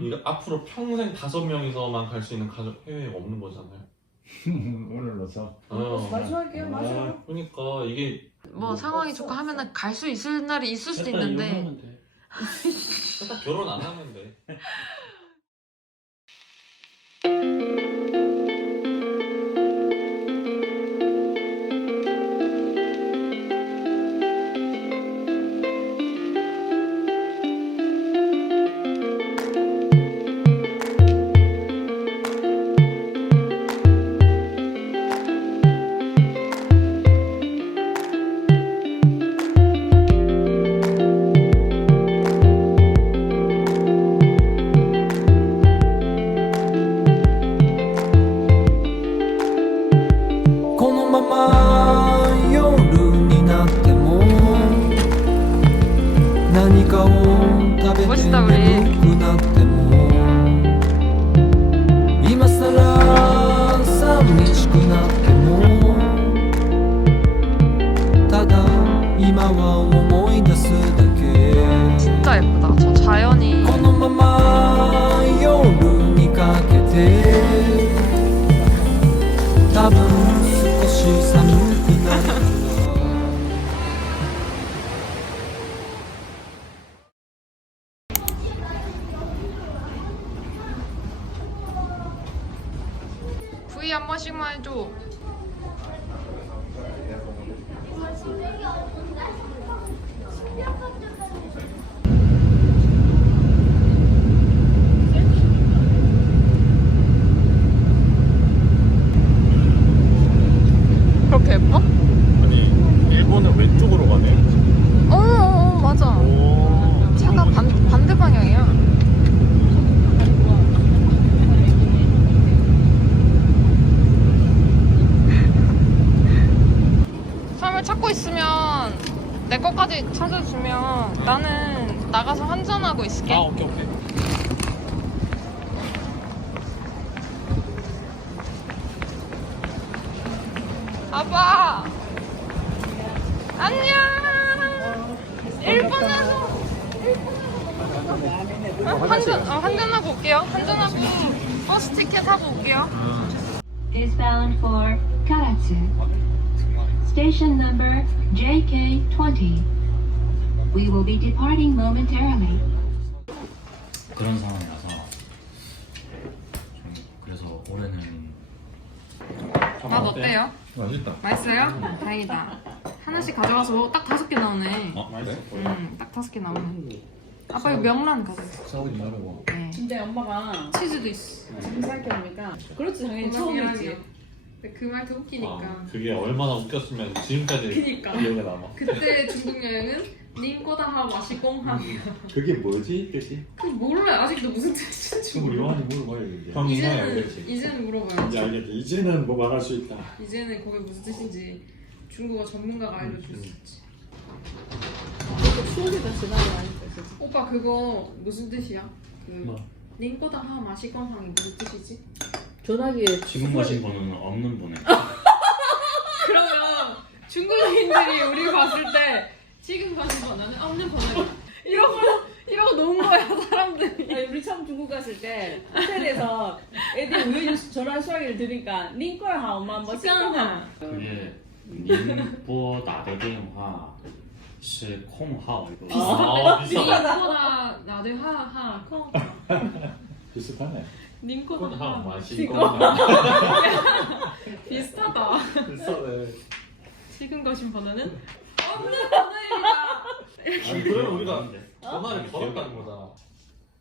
이거 앞으로 평생 5명이서만 갈 수 있는 가족 해외가 없는 거잖아요. 오늘로서. 마지막이에요, 맞아요. 그러니까 이게 뭐 상황이 좋고 하면은 갈 수 있을 날이 있을 수도 있는데 딱 결혼 안 하면 돼. 멋있다 우리. 진짜 예쁘다. 저 자연이. V 한 번씩만 해줘. 그렇게 예뻐? 아니 일본은 왼쪽으로 가네. 맞아. 오. 차가 반대 방향이야. 삶을 찾고 있으면 내 것까지 찾아주면 나는 나가서 환전하고 있을게. 아 오케이. 아빠 안녕. 일본에서 환전하고 올게요. 환전하고 버스 티켓 하고 올게요. is bound for Karatsu. Station number JK20. We will be departing momentarily. 그런 상황이라서 좀 그래서 올해는 맛 어때요? 맛있다. 맛있어요? 다행이다. 하나씩 가져가서 딱 5개 나오네. 맛있어? 딱 5개 나오네. 아빠 이거 명란 가져있어. 싸우지 말고. 네. 근데 엄마가 치즈도 있어. 지금 생각해보니까 그렇지 당연히 처음이지. 근데 그 말 더 웃기니까. 아, 그게 얼마나 웃겼으면 지금까지 그니까. 기억에 남아. 그때 중국 여행은 닝꼬다하 마시꽁하. 그게 뭐지 뜻이? 그 몰라. 아직도 무슨 뜻인지 우리 몰라. 요한이 물어봐야겠는데. 형이 해 알겠지. 이제는 물어봐요. 이제 알겠다. 이제는 뭐가 할 수 있다. 이제는 거기 무슨 뜻인지 중국어 전문가가 알려줄 수 있지. 추억이다 지나가니까 진짜. 오빠 그거 무슨 뜻이야? 그 뭐? 닝꼬다하 마시꽁하이 무슨 뜻이지? 전화기에 지금 마신 번호는 없는 번호. 그러면 중국인들이 우리 봤을 때 지금 가는 번호는 없는 번호. 이러고 놓은 거야 사람들이. 아니, 우리 처음 중국 갔을 때 호텔에서 애들이 우연히 전화 수화기를 들으니까 링걸 엄마 뭐 시간하. 그게 您拨打的电话是空号 이거. 아 비싸다. 닝꼬다 나도 하하 콩. 비슷하네. 닝꼬다 하 하 맛있고. 비슷하다. 비슷하네. 지금 거신 번호는 없는 번호입니다. 아니 그러면 우리가 없는데. 전화를 걸었다는 거잖아.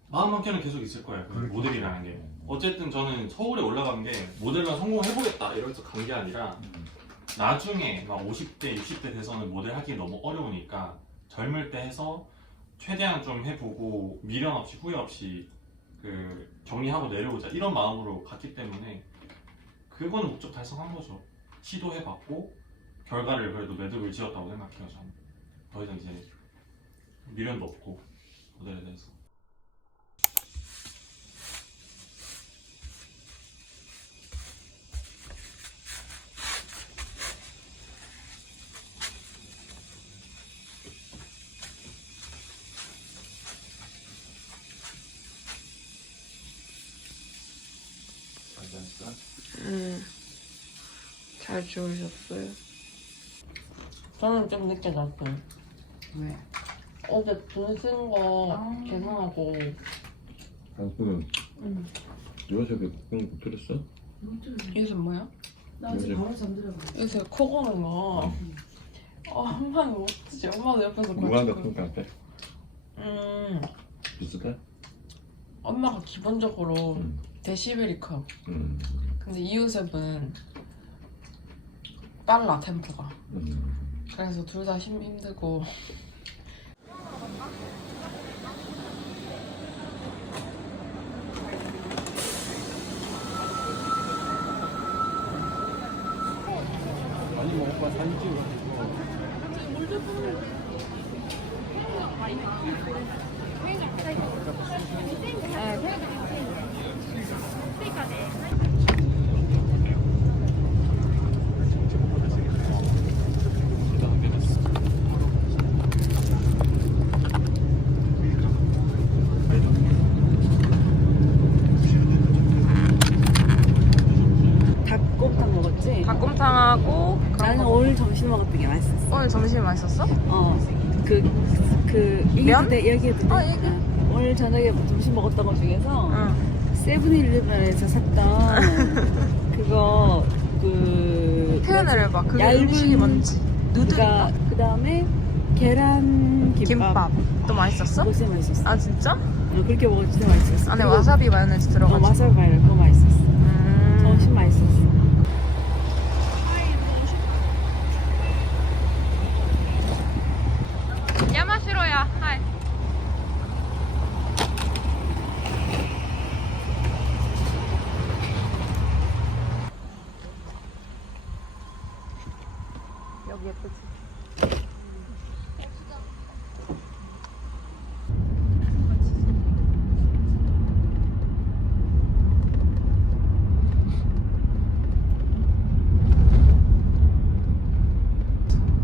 마음먹기는 계속 있을 거예요. 그 모델이라는 게. 어쨌든 저는 서울에 올라간 게 모델만 성공해보겠다 이러면서 간 게 아니라 나중에 막 50대, 60대 돼서는 모델 하기 너무 어려우니까 젊을 때 해서 최대한 좀 해보고 미련 없이 후회 없이 그 정리하고 내려오자 이런 마음으로 갔기 때문에 그건 목적 달성한 거죠. 시도해봤고 결과를 그래도 매듭을 지었다고 생각해요. 저는 더 이상 이제 미련도 없고 모델에 대해서. 잘 주무셨어요? 저는 좀 늦게 잤어요. 왜? 어제 돈 쓴 거 계산하고 당신은 요새도 꼭 들었어? 요새 뭐야? 나 어제 바로 잠들어. 요새 코 고는 거. 엄마는 못 쓰지. 엄마도 옆에서 누구한테 봐주고. 평가한테? 비슷해? 엄마가 기본적으로 데시벨이 커. 근데 이유셉은 빨라 템포가. 그래서 둘 다 힘들고. 많이 먹어봐 사진 찍어. 닭곰탕 먹었지? 닭곰탕하고 나는 오늘 점심 먹었던 게 맛있었어. 오늘 점심이 맛있었어? 이게 면? 얘기해도 돼? 얘기. 오늘 저녁에 점심 먹었던 것 중에서 세븐일레븐에서 샀던 그거 표현을 해봐. 그게 얇은 음식이 뭔지. 누들인가? 그 다음에 계란 김밥. 또 맛있었어? 그거 진짜 맛있었어. 아 진짜? 그렇게 먹어도 진짜 맛있었어. 안에 그리고- 와사비 마요네즈 들어가지고. 와사비 마요 그거 맛있었어. 점심 맛있었어. 야마시로야. 하이. 여기 예쁘지?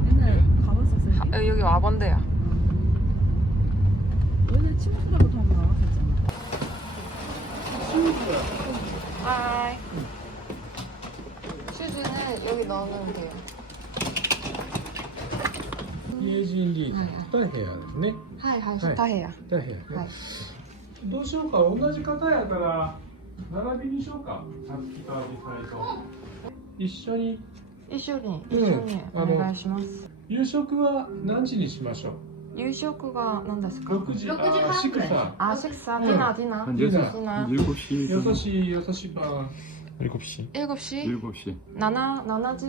옛날 가봤었어. 여기 와본데야. 옛날 친구들하고 다 나왔었잖아. 하이. 슈즈는 여기 넣으면 돼요. 家人リーズ2部屋ですね。 하이 하이. 하이. 다 해요. 2部屋ね。はいどうしようか、同じ方やから並びにしようか。さっきとアジサイと一緒に。一緒にうんお願いします。夕食は何時にしましょう。夕食が何ですか6時。 6時半くらいあ、식사, 응. 디너, 디너. 디너. 7시 6시 반. 7시 7시? 7시. 7時7時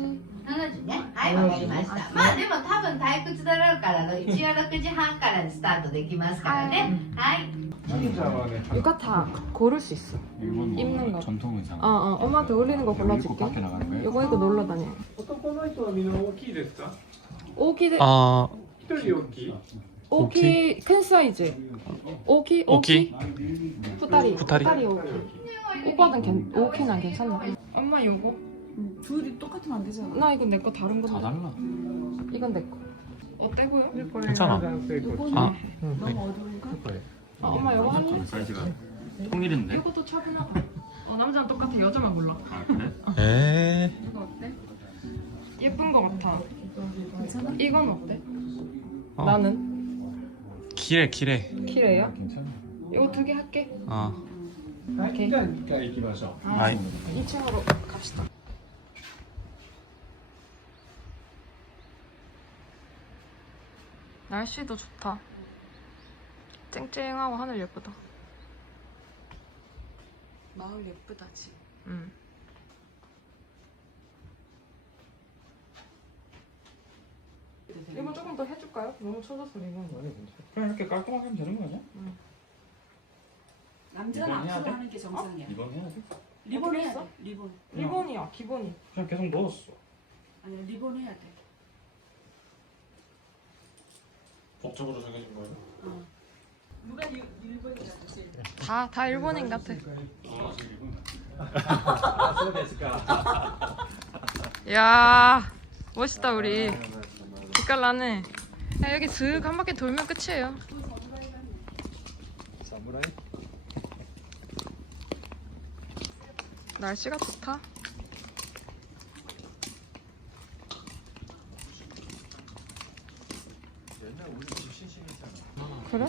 ね。はい、わかりました。まあでも多分退屈だろうから、一応6時半からスタートできますからね。はい。 남자와 네. 이거 다 고를 수 있어. 일본 입는 거. 뭐 전통 의상. 엄마한테 어울리는 거 입고 골라줄게. 밖에 나가는 거예요? 이거 놀러 다녀. 男の人はみんな大きいですか？大きいで、아 一人大きい？大きい、큰 사이즈. 大きい? 大きい? 2人 2人? 오키. 오빠는 오키는 괜찮나? 엄마 요거? 둘이 똑같으면 안 되잖아. 나 이건 내 거 다른 다 건데. 달라. 이건 내 거. 어때 보여? 괜찮아. 요거는 아, 너무 어두운가? 엄마 요거 할래? 사이즈가 통일인데? 이것도 차분하다. 남자는 똑같아. 여자만 골라. 아 그래? 에 이거 어때? 예쁜 거 같아. 괜찮아? 이건 어때? 어. 나는 길에 키래요? 괜찮아. 이거 2개 할게. 아はい、じゃあ2回行きましょう。 아이 2층으로 갑시다. 날씨도 좋다. 쨍쨍하고 하늘 예쁘다. 마을 예쁘다 지금. 응. 이거 조금 더 해줄까요? 너무 쳐졌어 이거. 그냥 이렇게 깔끔하게 하면 되는 거 아니야? 남자는 이건 해야 앞으로 돼? 하는 게 정상이야. 이건 해야 돼. 리본 해야 했어? 돼. 리본. 리본이야 기본이. 그냥 계속 넣었어. 아니야 리본 해야 돼. 법적으로 정해진 거예요? 누가 일본이라고 제일. 다 일본인 같아. 야 멋있다 우리. 빛깔 나네. 야, 여기 슥 한 바퀴 돌면 끝이에요. 사무라이? 날씨가 좋다. 그래?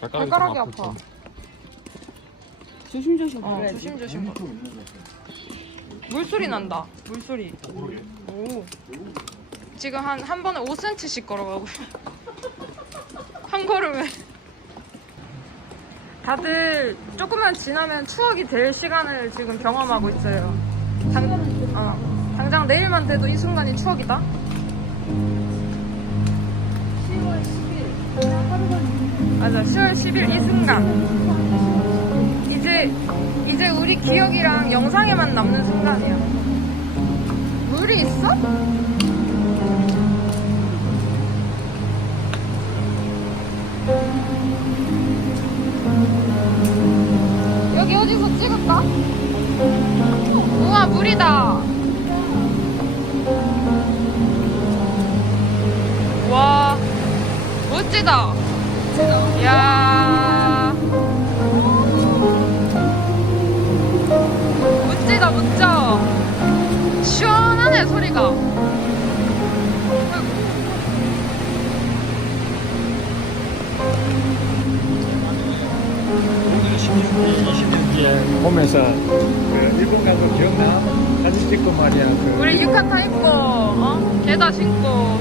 발가락이 아파. 조심조심 어, 그래야지. 조심조심 걸어. 물소리 난다. 물소리. 오. 지금 한 번에 5cm씩 걸어가고 있어. 한 걸음에. 다들 조금만 지나면 추억이 될 시간을 지금 경험하고 있어요. 당장 내일만 돼도 이 순간이 추억이다. 10월 10일. 맞아, 10월 10일 이 순간. 이제 우리 기억이랑 영상에만 남는 순간이야. 물이 있어? 여기 어디서 찍을까? 우와, 물이다. 와, 멋지다. 이야. 멋지다, 멋져. 시원하네, 소리가. 오늘 16기, 26기에 오면서 그 일본 간 거 기억나? 사진 찍고 말이야. 우리 유카타 입고, 게다 신고.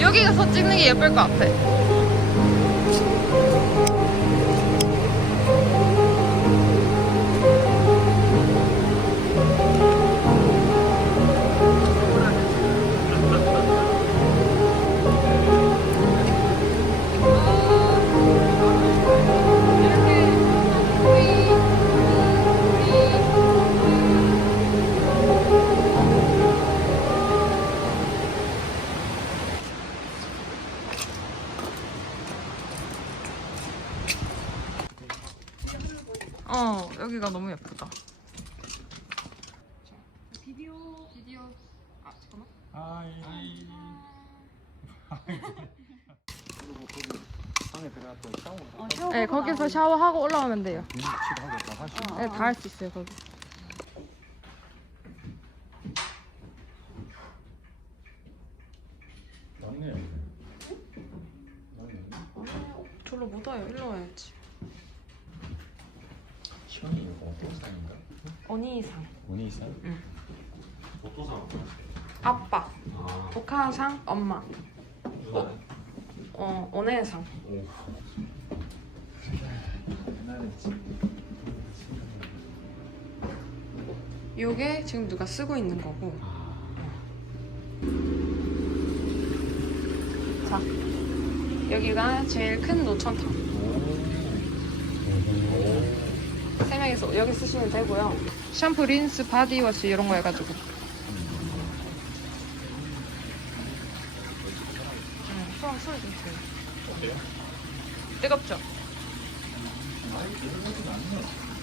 여기 가서 찍는 게 예쁠 것 같아. 여기가 너무 예쁘다. 비디오. 아, 잠깐만. 방에 들어갔다 샤워. 네, 거기서 샤워하고 올라오면 돼요. 네, 다 할 수 있어요, 거기. 맞네. 저로 못 와요. 일로 와야지. 시원이 이거 어토상인가? 언니상. 원이상? 어떠상? 아빠. 아, 오카상. 엄마. 누나는? 오네상. 오. 옛날에 요게 지금 누가 쓰고 있는 거고. 자, 여기가 제일 큰 노천탕. 세 명이서 여기 쓰시면 되고요. 샴푸, 린스, 바디워시 이런 거 해가지고. 수원 술 좀 드세요. 어때요? 뜨겁죠?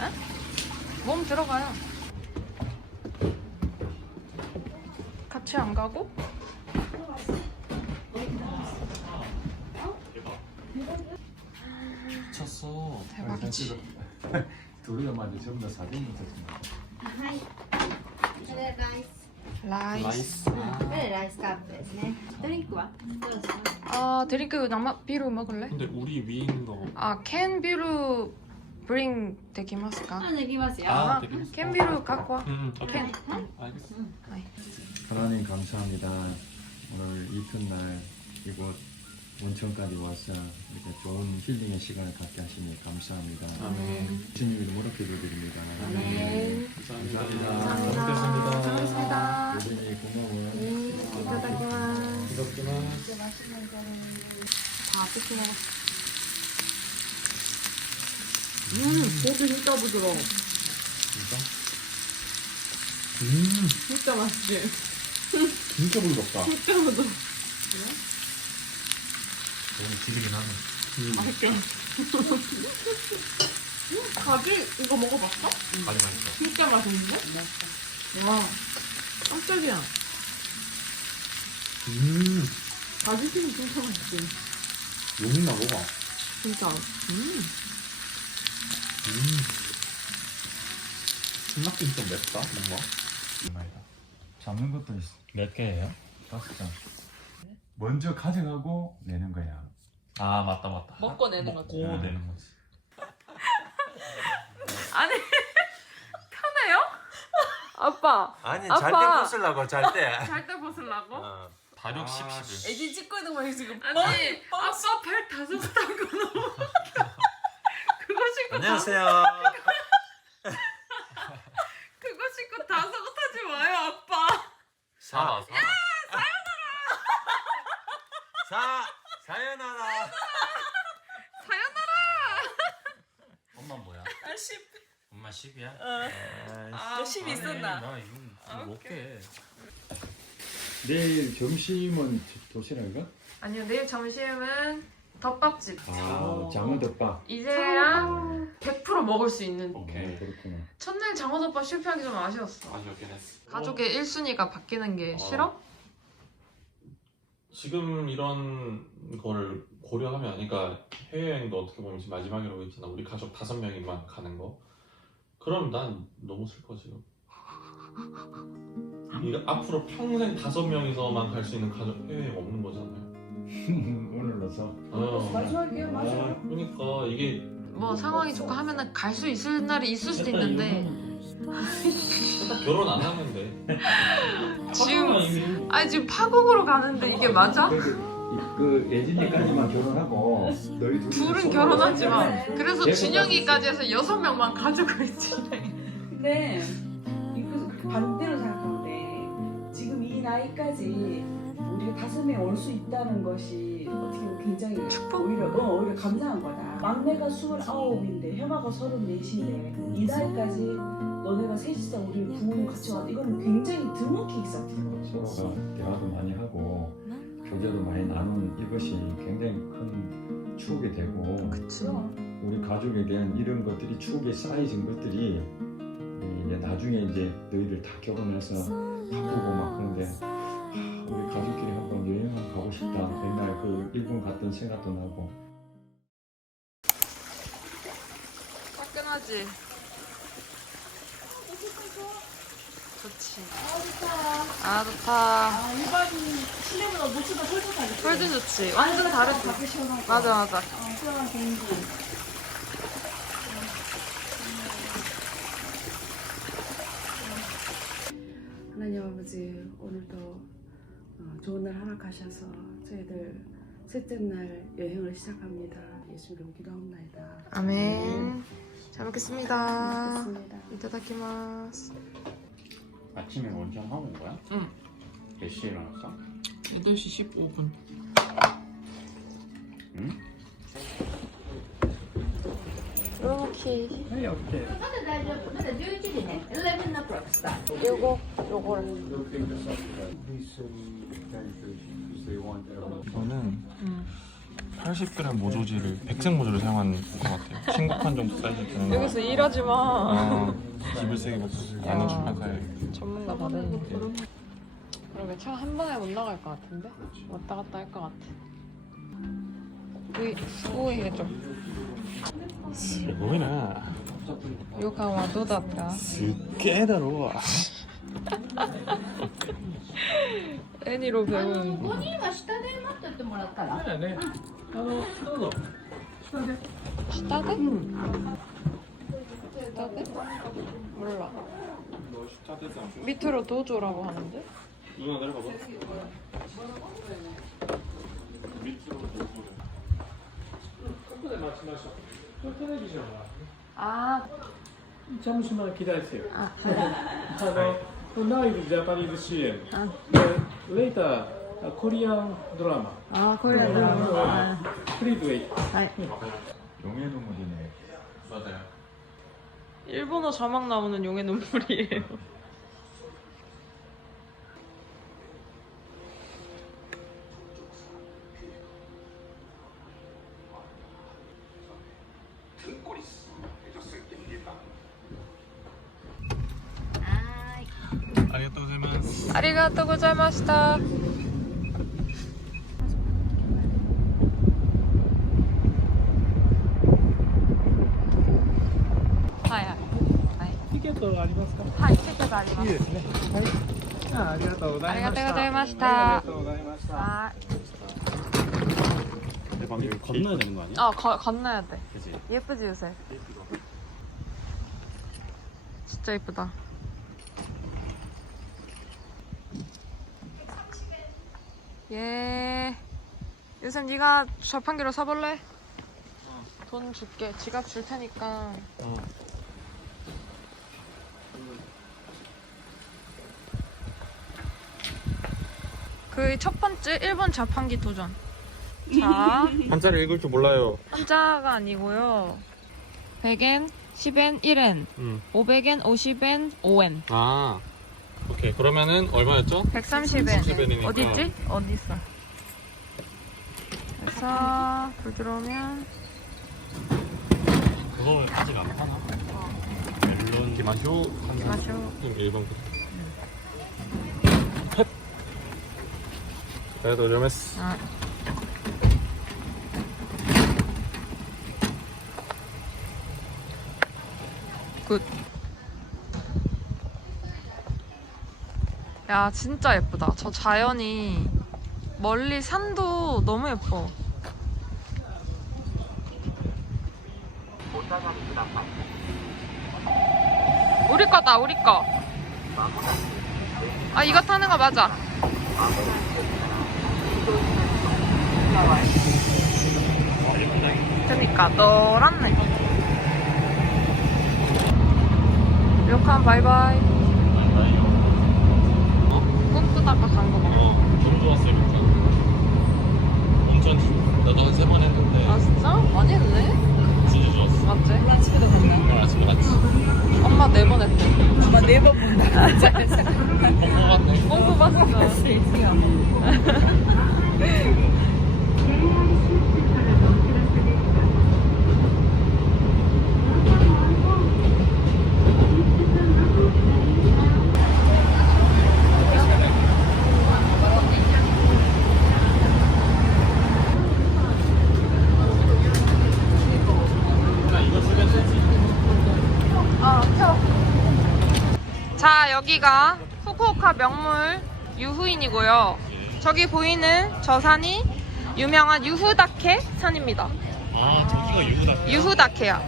에? 몸 들어가요. 같이 안 가고? 미쳤어. 대박이지. 둘이가 맞아. 전부 다 사진이 찍힌다. はい。これライス。 라이스. これライスカップですね。ドリンクはどうぞ。 아, 드링크 남아 비루 먹을래? 근데 우리 위에 있는 거 아, 캔 비루 브링 되기마스까? できますよ。 아, 아, 되게 캔 비루 갖고 와. 오케이. 캔. 알겠어. 하나님 감사합니다. 오늘 이튿날 이곳 원천까지 와서 이렇게 좋은 힐링의 시간을 갖게 하시니 감사합니다. 아멘. 주님 이름으로 기도드립니다. 감사합니다. 감사합니다. 여전히 고마워. 이따다키마스. 이렇게만. 다 뜯기 먹었어. 고기 진짜 부드러워. 진짜? 진짜 맛있지? 진짜 부드럽다. 진짜 부드러워. 너무 지르긴 하네. 맛있게. 가지 이거 먹어봤어? 많이 맛있어. 진짜 맛있는데? 와, 깜짝이야. 가지튀김 진짜 맛있지? 용이나 먹어. 진짜. 신라면 좀 맵다 뭔가. 잡는 것도 있어. 몇 개예요? 5장. 먼저 가져가고 내는 거야. 아 맞다. 먹고 내는 거지. 먹고 내는 거지. 아니 편해요? 아빠 아니 아빠. 잘 때 벗으려고 잘 때. 잘 때 벗으려고? 발육 10. 애기 찍고 있는 거예요 지금. 아니 아빠 발 다섯 단 거 너무 그거 신고 안녕하세요. 그거 신고 다섯 타지 마요 아빠. 사연아라. 사연아라. 사연하라. 엄마 뭐야? 아 10. 엄마 10이야? 아, 10 있었나? 나 이거 못 깨. 내일 점심은 도시락인가? 아니요 내일 점심은 덮밥집. 장어덮밥. 이제야 100% 먹을 수 있는. 오케이. 그렇구나. 첫날 장어덮밥 실패하기 좀 아쉬웠어. 아쉬웠긴 했어. 가족의 1순위가 바뀌는 게 싫어? 지금 이런 거를 고려하면, 그러니까 해외여행도 어떻게 보면 지금 마지막이라고 했잖아. 우리 가족 5명이만 가는 거. 그럼 난 너무 슬퍼 지금. 이거 앞으로 평생 5명이서만 갈 수 있는 가족 해외여행 없는 거잖아요. 오늘로서. 마지막이에요, 맞아요. 그러니까 이게 뭐 상황이 좋고 하면은 갈 수 있을 날이 있을 수도 있는데 결혼 안 하면 돼. 지금 아니 지금 파국으로 가는데 이게 맞아? 그 예진이까지만 결혼하고 너희 둘은 결혼하지만 그래서 준영이까지 해서 6명만 가지고 있지. 근데 이거 반대로 생각하면 돼. 지금 이 나이까지 우리가 5명 올 수 있다는 것이 어떻게 보면 굉장히 축복? 오히려 감사한 거다. 막내가 29인데 형아가 34인데 이 나이까지 너네가 셋이서 우리 부모님 같이 와. 이거는 굉장히 드문 케이스 같아요. 서로가 대화도 많이 하고 교제도 많이 나눈 이것이 굉장히 큰 추억이 되고 그치. 우리 가족에겐 이런 것들이 추억에 쌓여진 것들이 이제 나중에 이제 너희들 다 결혼해서 바쁘고 막 그런데 우리 가족끼리 한번 여행을 가고 싶다. 옛날 그 일본 갔던 생각도 나고. 화끈하지? 좋지. 아 좋다. 아, 일반 실내보다 목수가 훨씬 다르지. 훨씬 좋지. 완전 다르지. 밖에 시원하고. 맞아. 시원한 공기. 하나님 아버지, 오늘도 좋은 날 허락하셔서 저희들 셋째 날 여행을 시작합니다. 예수님 기도합니다. 아멘. 잘 먹겠습니다. 먹겠습니다. 이타다키마스. 아침에 먼저 하고 온 거야? 응. 몇 시에 일어났어? 8시 15분. 응? 이렇게. 네, 오케이. まだ大丈夫。まだ11時ね。11 o'clock start. 요거를. 저는 80g 모조지를, 백색 모조를 사용한 것 같아요. 신곡한 정도 사이즈 되는 거. 여기서 일하지 마. 집을 세게 먹고 양은 출판사에. 전문가 받으니까. 그러게 차 한 번에 못 나갈 것 같은데? 왔다 갔다 할 것 같아. 수고해 좀. すごいな。 요가와 도답가. すっげえだろ。 애니로 배운. 5人は下で待っておいてもらったら。 네, 네.どうぞ. 시타데? 시타데? 몰라. 밑으로 도조라고 하는데? 누나 내려가봐. 밑으로 놓고. ここで待ちましょう。テレビジョンは 아, 잠시만 기다리세요. 아. Now is Japanese CM. Later, Korean drama. 아, 코리안 드라마. Please wait. 아, 용의 눈물이네. 맞아요. 일본어 자막 나오는 용의 눈물이에요. 아리가또 고자이마스. 아리가또 고자이마시타. 하야. 티켓 はい、チェックがあります。いいですね。はい。ありがとうございました。ありがとうございました。ありがとうございました。はい。 여기 건너야 되는 거 아니야? 아, 건너야 돼. 그치? 예쁘지 요새? 진짜 예쁘다. 예. 요새 네가 자판기로 사볼래? 돈 줄게. 지갑 줄 테니까. 그 첫 번째 1번 자판기 도전. 자, 한자를 읽을 줄 몰라요. 한자가 아니고요. 100엔, 10엔, 1엔, 500엔, 50엔, 5엔. 아, 오케이. 그러면은 얼마였죠? 130엔. 130엔이니까. 어디 있지? 어디 있어? 그래서 불 들어오면 그거 아직 안 파나? 멜론 기마쇼. 마셔. 1번. 헷. 그래도 려메스. 아. 굿. 야, 진짜 예쁘다. 저 자연이 멀리 산도 너무 예뻐. 우리 거다, 우리 거. 아, 이거 타는 거 맞아. 그니까 노랗네. 료칸 바이바이. 꿈꾸다가 간 거 봐. 너무 좋았어요, 일단. 엄청, 나도 한 3번 했는데. 아 진짜? 많이 했네? 진짜 좋았어. 맞지? 아침에도 갔나? 오늘 아침에 같이. 엄마 4번 했대. 엄마 4번 본다. 뽕뽕 같네. 뽕뽕 봤어. 자, 여기가 후쿠오카 명물 유후인이고요. 저기 보이는 저 산이 유명한 유후다케 산입니다. 아 저기가 유부다. 유후다케야.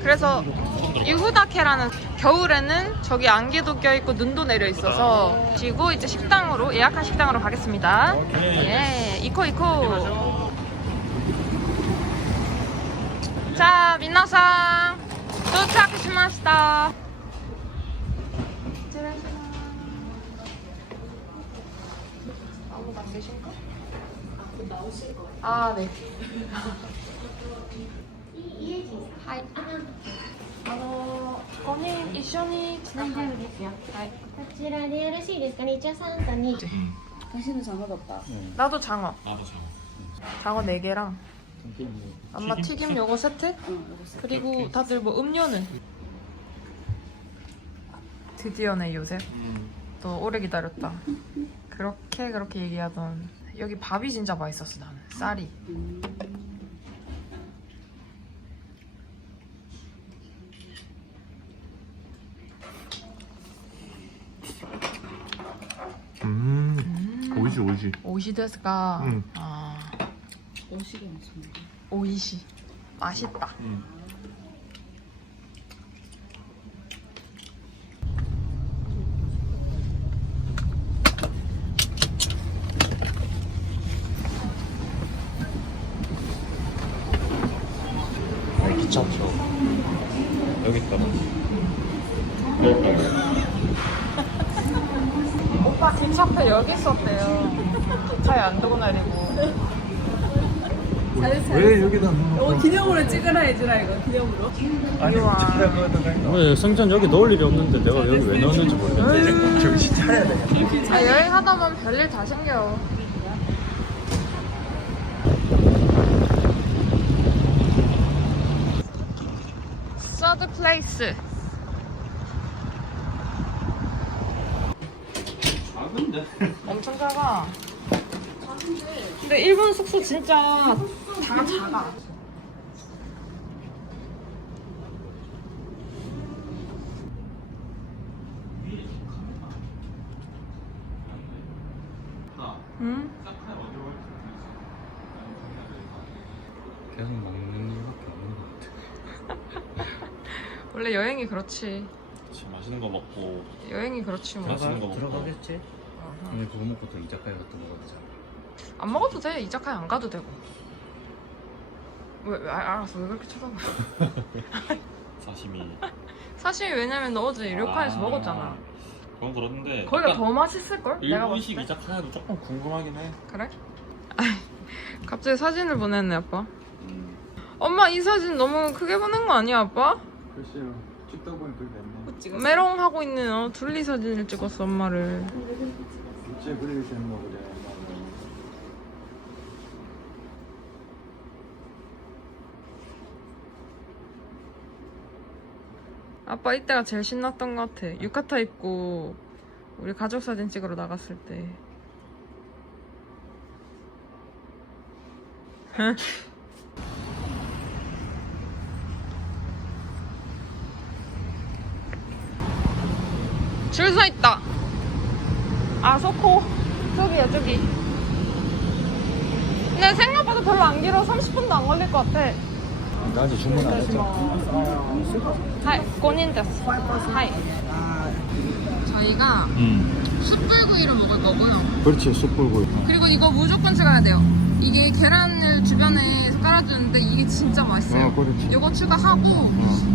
그래서 유후다케라는 겨울에는 저기 안개도 껴있고 눈도 내려 있어서 지고 이제 식당으로 예약한 식당으로 가겠습니다. 예, 이코. 자, 민나상 도착시마시다. 아무도 안 계신가? 아, 네. 하이. 5人一緒につながるんですよ。はい。こちらでよろしいですか？日曜サンタに 당신은 장어롭다. 나도 장어. 나도 장어. 장어 4개랑 엄마 튀김 요거 세트? 그리고 다들 뭐 음료는? 드디어네 요셉. 또 오래 기다렸다. 그렇게 얘기하던 여기 밥이 진짜 맛있었어. 나는 쌀이. 오이시. 오이시 데스가. 아. 오시가 무슨 오이시. 맛있다. 귀찮죠. 여기 있다. 오빠 기차표 여기 있었대요. 기차에 안 두고 내리고. 왜 여기다 이거 기념으로 찍어라 얘들아 이거 기념으로. 왜 생전 여기 넣을 일이 없는데 내가 여기 왜 넣었는지 모르겠네. 정신 차려야 돼. 아, 여행하다 보면 별일 다 생겨. 서드 플레이스. 작은데? 엄청 작아. 근데 일본 숙소 진짜 다 작아. 응? 계속 먹는 일밖에 없는 것 같아. 원래 여행이 그렇지. 그치, 맛있는 거 먹고 여행이 그렇지 뭐. 맛있는 거 먹고. 들어가겠지? 근데 그거 먹고 또 이자카야 같은 거 먹어야 되잖아. 안 먹어도 돼. 이자카야 안 가도 되고. 알았어. 왜 그렇게 쳐다봐? 사시미. 사실 왜냐면 너 어제 료칸에서 먹었잖아. 그건 그렇는데 거기가 약간 더 맛있을걸? 내가 봤을 일본식 때. 이자카야도 조금 궁금하긴 해. 그래? 아이, 갑자기 사진을 보냈네 아빠. 음. 엄마 이 사진 너무 크게 보낸 거 아니야 아빠? 글쎄요. 찍다 보니 그게 됐네. 메롱 하고 있는 둘리 사진을 찍었어 엄마를. 둘째 그리게 됐나 그래. 아빠 이때가 제일 신났던 것 같아. 유카타 입고 우리 가족 사진 찍으러 나갔을 때. 줄 서 있다. 아 소코 저기야 저기. 근데 생각보다 별로 안 길어. 30분도 안 걸릴 것 같아. 나 아직 주문 안 했죠? 하이, 고닌 데스. 하이. 저희가 숯불구이를 먹을 거고요. 그렇지, 숯불구이. 그리고 이거 무조건 찍어야 돼요. 이게 계란을 주변에 깔아주는데 이게 진짜 맛있어요. 그렇지. 이거 추가하고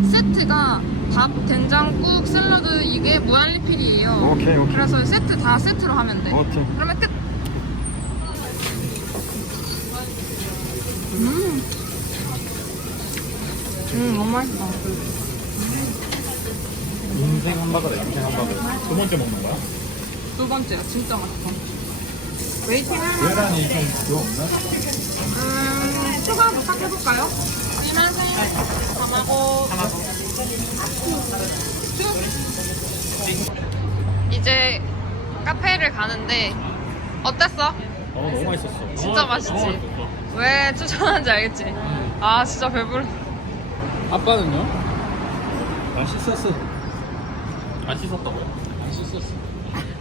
세트가 밥, 된장국, 샐러드 이게 무한리필이에요. 오케이. 그래서 세트 다 세트로 하면 돼. 오케이. 그러면 끝. 너무 맛있어. 인생 함박이다, 인생 함박이. 두 번째 먹는 거야? 두 번째야, 진짜 맛있어. 웨이팅 하면 계란이 좀 없나? 추가 부탁해볼까요? 이만생 담하고 이제 카페를 가는데 어땠어? 너무 맛있었어. 진짜 맛있지? 왜 추천하는지 알겠지? 아 진짜 배부르. 아빠는요? 맛있었어. 안 씻었다고요?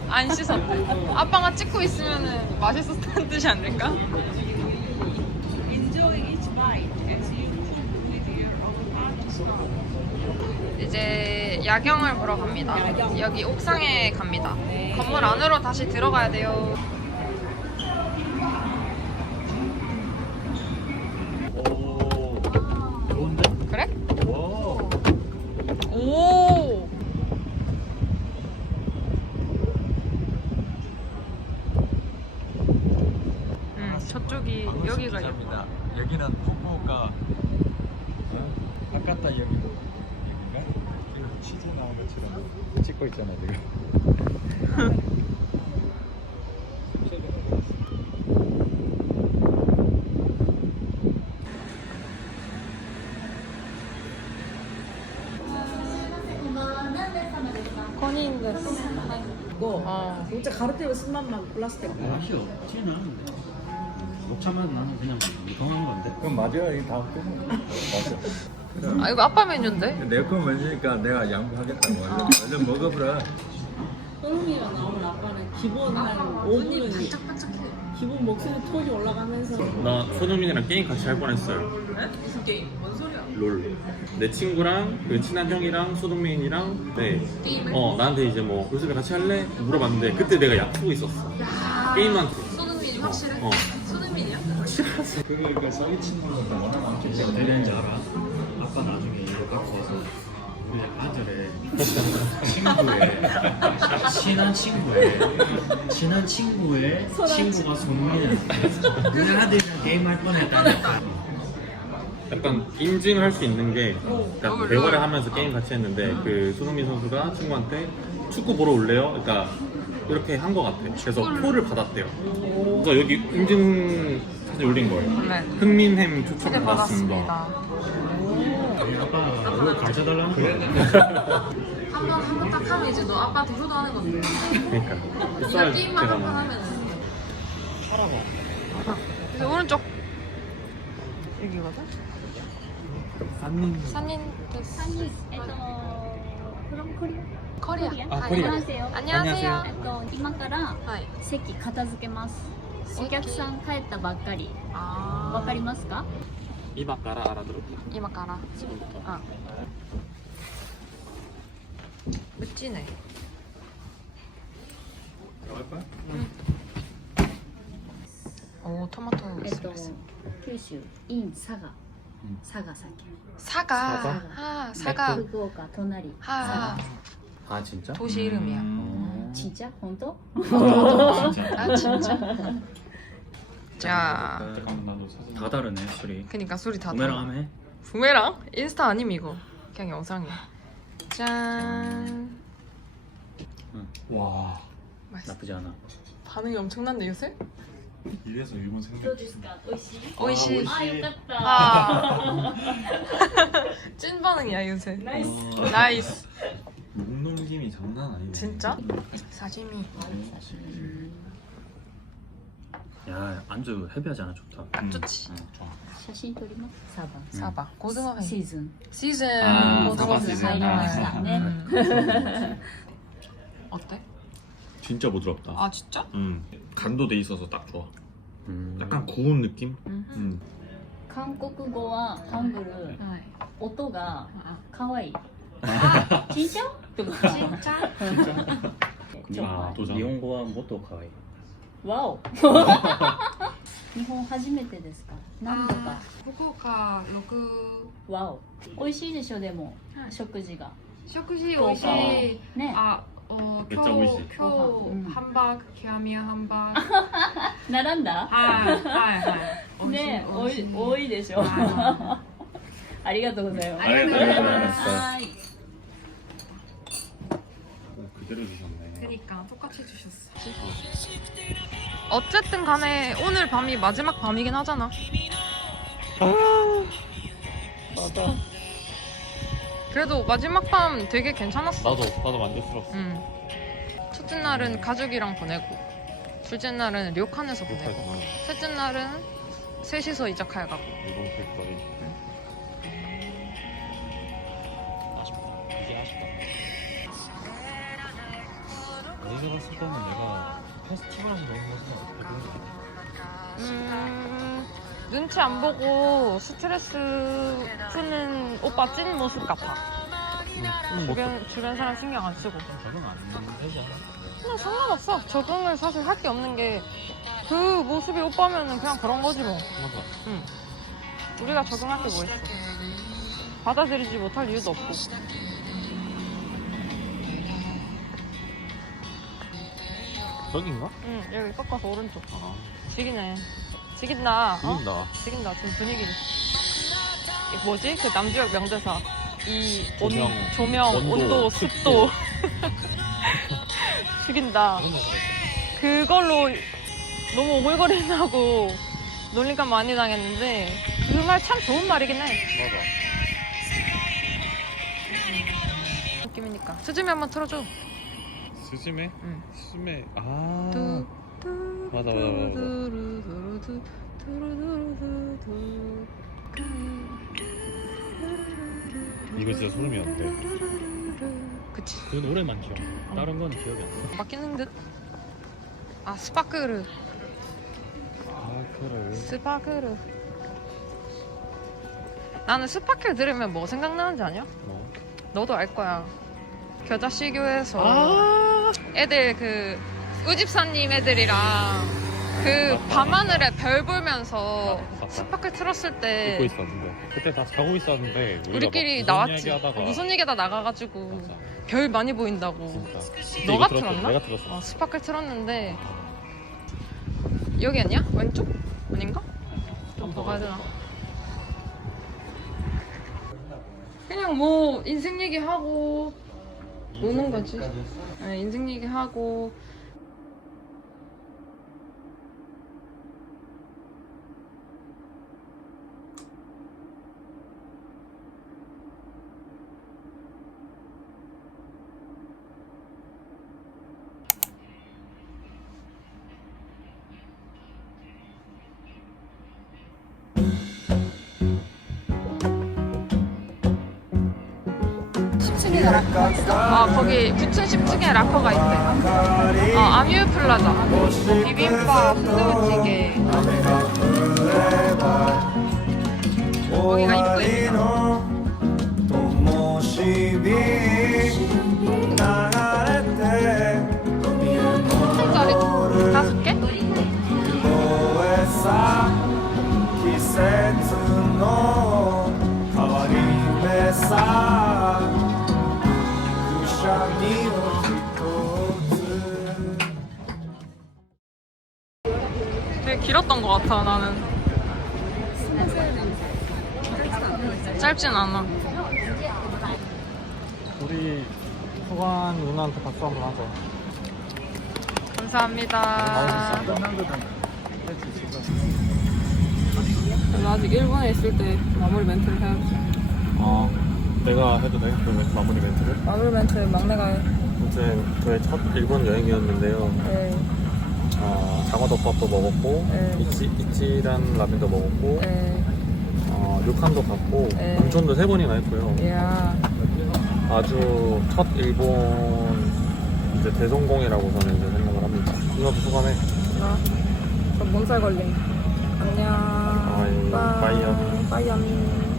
안 씻었대. 아빠가 찍고 있으면 맛있었다는 뜻이 아닐까? 이제 야경을 보러 갑니다. 여기 옥상에 갑니다. 건물 안으로 다시 들어가야 돼요. 오. 좋은데? 그래? 와. 오. 저쪽이 여기가 입니다. 여기는 폭포가 아까따 여기도 여기가 지금 치즈 나온 것처럼 찍고 있잖아 지금. 건인 데스. 이거 진짜 가루 때문에 쓴맛만 플라스틱. 맛이 없지는 않은데. 녹차맛 나는 그냥 무성한 건데. 그럼 맞아요. 이거 다 끝. 맞아. 아 이거 아빠 메뉴인데? 내 거 먼저니까 내가 양보하겠다. 얼른 먹어보라. 소름이가 나오면 아빠는 기본 한 5분은 기본 목소리 톤이 올라가면서 나 손흥민이랑 게임 같이 할 뻔했어요. 무슨 게임? 뭔 소리야? 롤. 내 친구랑 그 친한 형이랑 손흥민이랑 게임을? 나한테 이제 뭐 요즘에 같이 할래? 물어봤는데 그때 내가 약속이 있었어. 게임만. 손흥민이 확실해? 어. 손흥민이야? 그러니까 사기 치는 것도 워낙 많기 어떻게 때문에. 되는지 알아? 아빠 나중에 이거 갖고 와서 우리 아들의 친한 친구의 친구가 손흥민이었는데 우리 아들이랑 게임할 뻔했다. 약간 인증을 할 수 있는 게 그러니까 대화를 하면서 게임 같이 했는데 그 손흥민 선수가 친구한테 축구 보러 올래요? 그러니까 이렇게 한 거 같아. 그래서 표를 받았대요. 그래서 여기 인증 사진 올린 거예요. 네. 흥민햄 추천 네, 받았습니다. 받았습니다. 아빠 이거 가르쳐달라는 거야? 한번 딱 하면 이제 너 아빠한테 효도하는 건데. 그러니까 네가 쌀 게임만 제가 한 번 막 하면 이제 오른쪽 여기거든? 산인 데스. 그럼 코리아. 코리아. 아, 하이. 코리아. 안녕하세요. 안녕하세요. 今からはい。席片付けます。お客さん帰ったばっかり。わかりますか？ 이마까라 알아들었다. 이마까라. 지금부터. 아. 멋지네. 들어갈 거야? 오, 토마토 九州、イン、佐賀、佐賀先。 사가. 아, 사가. 福岡隣。 아, 아 진짜? 도시 이름이야. 진짜? 本当？ 아, 진짜. 자, 잠깐만 나도 사진. 다 다르네 술이. 그니까 소리 다 부메랑 달라. 하면 해? 부메랑? 인스타 아님 이거. 그냥 영상이야. 짠. 와. 맛있어. 나쁘지 않아. 반응이 엄청난데 요새? 이래서 일본 생맥주. どうですか？美味しい？ 오이시. あ、よかった。 아. 찐 반응이야 요새. 나이스. 나이스. 목넘김이 장난 아니네. 진짜? 사지미. 야 안주 헤비하지 않아 좋다. 딱 좋지. 좋아. 写真撮ります。サバ。 사바. 고등어 회. シーズン。 시즌. 아, 고등어 사바 시즌.入りましたね。 어때? 진짜 부드럽다. 아 진짜? 간도 돼 있어서 딱 좋아. 음. 약간 구운 느낌? 韓国語はハングル 네. 音が 아. 可愛い。あ、진짜？ってこと。 진짜? 아, 도전. 일본어와 뭐또 가와이. わお。日本初めてですか？何度か。 후쿠오카 6わお。美味しいでしょでも食事が。 식시 또 오이시 네. 아 진짜 오이시. 교 한박 기아미야 한박 並んだ？ はいね、多いでしょ。ありがとうございます。 그대로 주셨네. 그러니까 똑같이 주셨어. 어쨌든 간에 오늘 밤이 마지막 밤이긴 하잖아. 맞아. 그래도 마지막 밤 되게 괜찮았어. 나도 만족스러웠어. 첫째 날은 가족이랑 보내고, 둘째 날은 료칸에서 보내고, 욕하잖아. 셋째 날은 셋이서 이자카야 가고. 일본 캐릭터이. 아쉽다. 이게 아쉽다. 내가 봤을 때는 내가 페스티벌에서 너무 멋있어. 눈치 안 보고 스트레스 푸는 오빠 찐 모습 같아. 주변 사람 신경 안 쓰고. 적응 안 되지 않아? 그냥 상관없어. 적응을 사실 할 게 없는 게 그 모습이 오빠면은 그냥 그런 거지 뭐. 맞아. 우리가 적응할 게 뭐 있어. 받아들이지 못할 이유도 없고. 저긴가? 응, 여기 꺾어서 오른쪽. 지기네. 지긴다. 보인다. 지긴다. 지금 분위기. 이 뭐지? 그 남주역 명대사. 이 조명, 온도, 습도. 죽인다. 그걸로 너무 오글거린다고 놀림감 많이 당했는데 그 말 참 좋은 말이긴 해. 맞아. 느낌이니까. 스즈메 한번 틀어줘. 스즈메? 응. 스즈메. 맞아. 이거 진짜 소름이었는데. 그치. 그 노래만 기억. 다른 건 기억이 안 나. 바뀌는 듯. 아 스파크르. 그래. 스파크르. 나는 스파클 들으면 뭐 생각나는지 아냐? 뭐? 너도 알 거야. 겨자씨교에서 애들 그 우집사님 애들이랑 그 밤하늘에 별 보면서 스파클 틀었을 때 웃고 있었는데 그때 다 자고 있었는데 우리가 우리끼리 막 나왔지. 얘기하다가 무슨 얘기하다 나가가지고 맞아. 별 많이 보인다고. 진짜. 너가 이거 들었어. 틀었나? 내가 들었어. 스파클 틀었는데 여기 아니야? 왼쪽? 아닌가? 좀 더 가야 되나? 그냥 뭐 인생 얘기하고 노는 거지. 네, 인생 얘기하고 10층에 락커가 있어? 거기 9층 10층에 락커가 있대. 아뮤 플라자. 비빔밥, 순두부찌개. 거기가 입구입니다. 천짜리 5개? 되게 길었던 것 같아, 나는. 짧진 않아. 우리 소관 누나한테 박수 한번 하자. 감사합니다. 나 아직 일본에 있을 때 마무리 멘트를 해야지. 내가 해도 돼? 그 마무리 멘트를? 마무리 멘트 막내가 해. 아무튼 저의 첫 일본 여행이었는데요. 네. 장어덮밥도 먹었고, 네. 이치란 라면도 먹었고, 네. 료칸도 갔고, 네. 온천도 3번이나 했고요. 이야. 아주 첫 일본 이제 대성공이라고 저는 이제 생각을 합니다. 누나도 소감해. 저 몸살 걸림. 안녕. 빠이요. 빠이염.